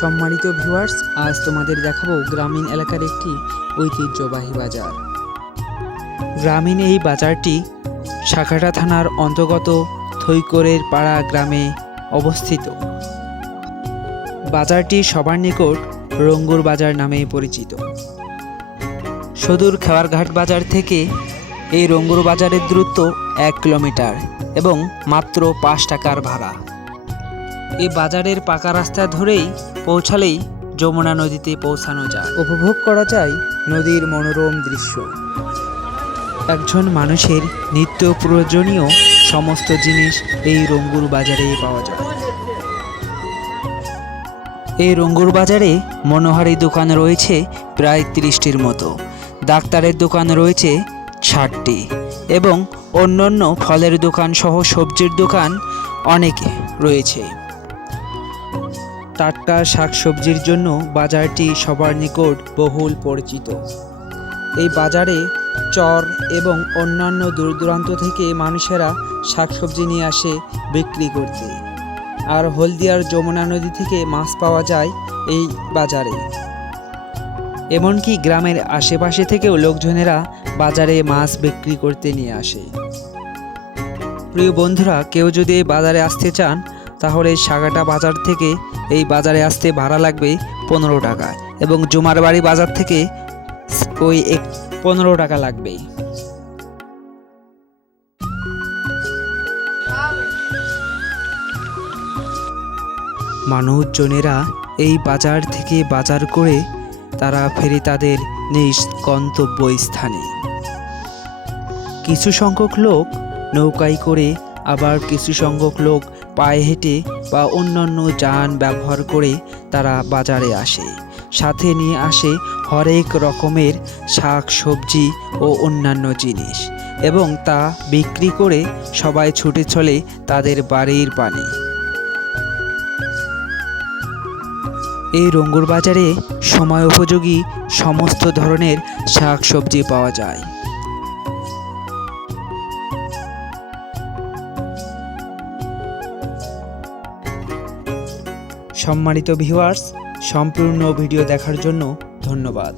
সম্মানিত ভিউয়ার্স, আজ তোমাদের দেখাবো গ্রামীণ এলাকার একটি ঐতিহ্যবাহী বাজার। গ্রামীণ এই বাজারটি শাখাটা থানার অন্তর্গত থৈকরের পাড়া গ্রামে অবস্থিত। বাজারটি সবার নিকট রঙ্গুর বাজার নামে পরিচিত। সদূর খেওয়ারঘাট বাজার থেকে এই রঙ্গুর বাজারের দূরত্ব এক কিলোমিটার এবং মাত্র পাঁচ টাকার ভাড়া। এই বাজারের পাকা রাস্তা ধরেই পৌঁছালেই যমুনা নদীতে পৌঁছানো যায়। উপভোগ করা যায় নদীর মনোরম দৃশ্য। একজন মানুষের নিত্য প্রয়োজনীয় সমস্ত জিনিস এই রঙ্গুর বাজারে পাওয়া যায়। এই রঙ্গুর বাজারে মনোহারি দোকান রয়েছে প্রায় তিরিশটির মতো। ডাক্তারের দোকান রয়েছে ষাটটি এবং অন্যান্য ফলের দোকান সহ সবজির দোকান অনেক রয়েছে। টাটকা শাকসবজির জন্য বাজারটি সবার নিকট বহুল পরিচিত। এই বাজারে চর এবং অন্যান্য দূর দূরান্ত থেকে মানুষেরা শাকসবজি নিয়ে আসে বিক্রি করতে। আর হলদিয়ার যমুনা নদী থেকে মাছ পাওয়া যায় এই বাজারে। এমনকি গ্রামের আশেপাশে থেকেও লোকজনেরা বাজারে মাছ বিক্রি করতে নিয়ে আসে। প্রিয় বন্ধুরা, কেউ যদি এই বাজারে আসতে চান, তাহলে সাগাটা বাজার থেকে এই বাজারে আসতে ভাড়া লাগবে পনেরো টাকা এবং জুমার বাড়ি বাজার থেকে ওই এক পনেরো টাকা লাগবে। মানুষজনেরা এই বাজার থেকে বাজার করে তারা ফেরি তাদের নিজ গন্তব্যস্থানে কিছু সংখ্যক লোক নৌকায় করে, আবার কিছু সংখ্যক লোক পায়ে হেঁটে বা অন্যান্য যান ব্যবহার করে তারা বাজারে আসে। সাথে নিয়ে আসে হরেক রকমের শাক, সবজি ও অন্যান্য জিনিস এবং তা বিক্রি করে সবাই ছুটে চলে তাদের বাড়ির পানে। এই রঙ্গুর বাজারে সময় উপযোগী সমস্ত ধরনের শাক সবজি পাওয়া যায়। সম্মানিত ভিউয়ার্স, সম্পূর্ণ ভিডিও দেখার জন্য ধন্যবাদ।